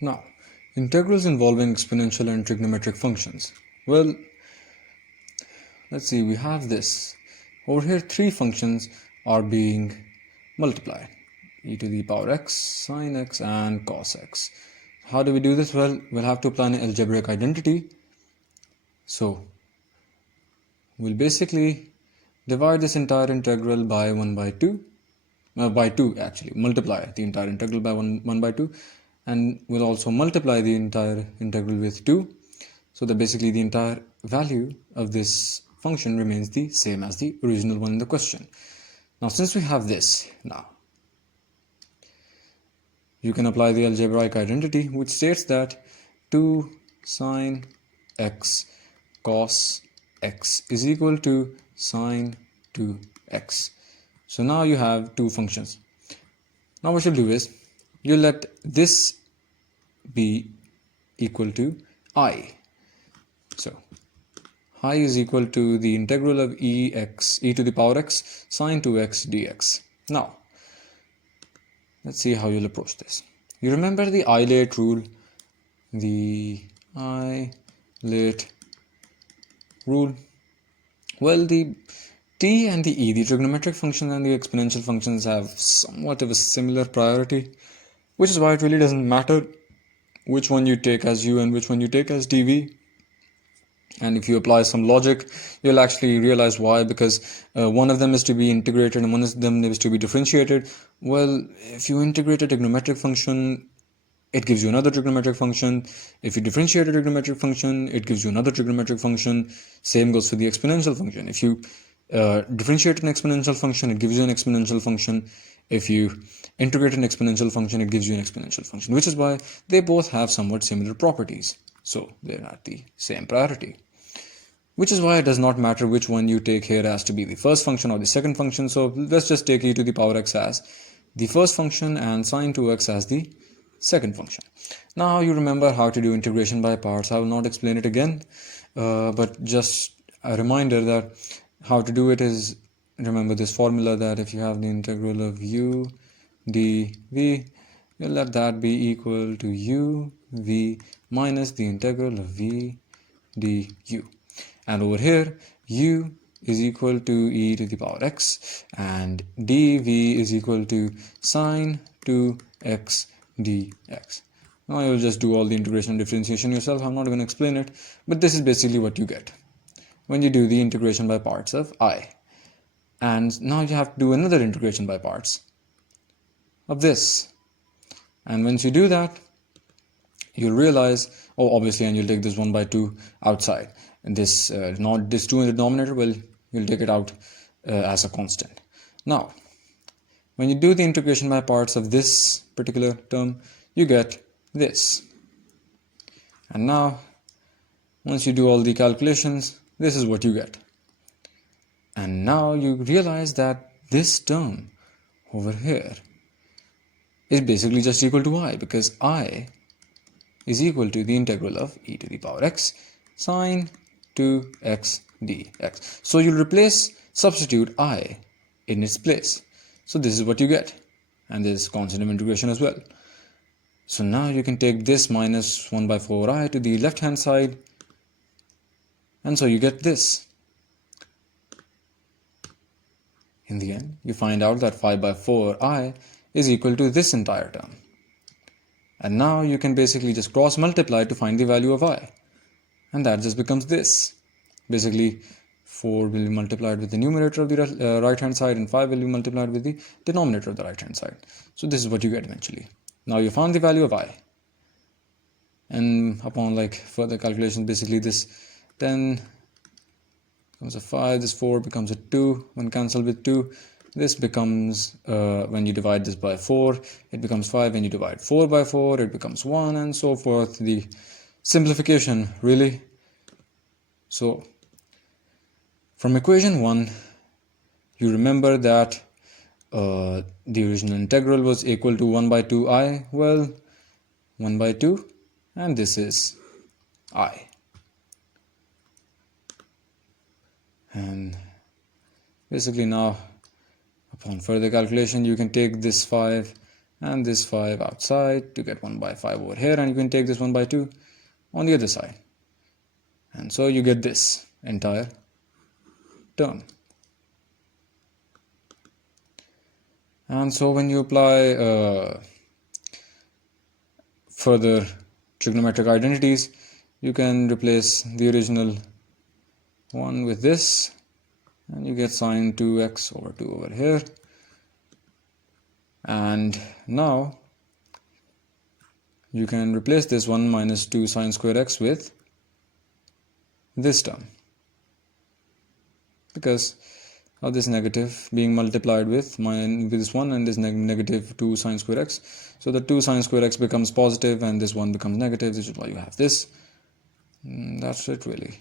Now, integrals involving exponential and trigonometric functions. Well, let's see, we have this. Over here, three functions are being multiplied. E to the power x, sine x, and cos x. How do we do this? Well, we'll have to apply an algebraic identity. So, we'll basically divide this entire integral by 1 by 2. By 2 actually, multiply the entire integral by 1 by 2, and we'll also multiply the entire integral with 2, so that basically the entire value of this function remains the same as the original one in the question. Now since we have this, now you can apply the algebraic identity, which states that 2 sine x cos x is equal to sine 2x. So now you have two functions. Now what you'll do is, you'll let this be equal to I. So I is equal to the integral of e to the power x sine 2x dx. Now, let's see how you'll approach this. You remember the Eilert rule? The Eilert rule. Well, the t and the e, the trigonometric functions and the exponential functions, have somewhat of a similar priority, which is why it really doesn't matter which one you take as u and which one you take as dv. And if you apply some logic, you'll actually realize why, because one of them is to be integrated and one of them is to be differentiated. Well, if you integrate a trigonometric function, it gives you another trigonometric function. If you differentiate a trigonometric function, it gives you another trigonometric function. Same goes for the exponential function. If you differentiate an exponential function, it gives you an exponential function. If you integrate an exponential function, it gives you an exponential function, which is why they both have somewhat similar properties. So they're at the same priority, which is why it does not matter which one you take here as to be the first function or the second function. So let's just take e to the power x as the first function and sine 2x as the second function. Now you remember how to do integration by parts. I will not explain it again, but just a reminder that how to do it is, remember this formula, that if you have the integral of u dv, you'll let that be equal to u v minus the integral of v du. And over here, u is equal to e to the power x and dv is equal to sine 2x dx. Now you'll just do all the integration and differentiation yourself. I'm not going to explain it, but this is basically what you get when you do the integration by parts of I. And now you have to do another integration by parts of this. And once you do that, you'll realize, oh obviously, and you'll take this 1 by 2 outside. And this not this 2 in the denominator, well, you'll take it out as a constant. Now, when you do the integration by parts of this particular term, you get this. And now, once you do all the calculations, this is what you get. And now you realize that this term over here is basically just equal to I, because I is equal to the integral of e to the power x sine 2x dx. So you'll substitute I in its place. So this is what you get. And there's constant of integration as well. So now you can take this minus 1 by 4i to the left hand side. And so you get this. In the end, you find out that 5 by 4i is equal to this entire term. And now you can basically just cross multiply to find the value of I. And that just becomes this. Basically, 4 will be multiplied with the numerator of the right hand side and 5 will be multiplied with the denominator of the right hand side. So this is what you get eventually. Now you found the value of I. And upon further calculations, basically this 10 becomes a 5, this 4 becomes a 2, when cancelled with 2. This becomes, when you divide this by 4, it becomes 5. When you divide 4 by 4, it becomes 1, and so forth. The simplification, really. So, from equation 1, you remember that the original integral was equal to 1 by 2i. Well, 1 by 2, and this is I. And basically now, upon further calculation, you can take this 5 and this 5 outside to get 1 by 5 over here, and you can take this 1 by 2 on the other side, and so you get this entire term. And so when you apply further trigonometric identities, you can replace the original one with this, and you get sine 2x over 2 over here. And now you can replace this 1 minus 2 sine square x with this term, because of this negative being multiplied with this 1 and this negative 2 sine square x. So the 2 sine square x becomes positive and this 1 becomes negative. This is why you have this. That's it really.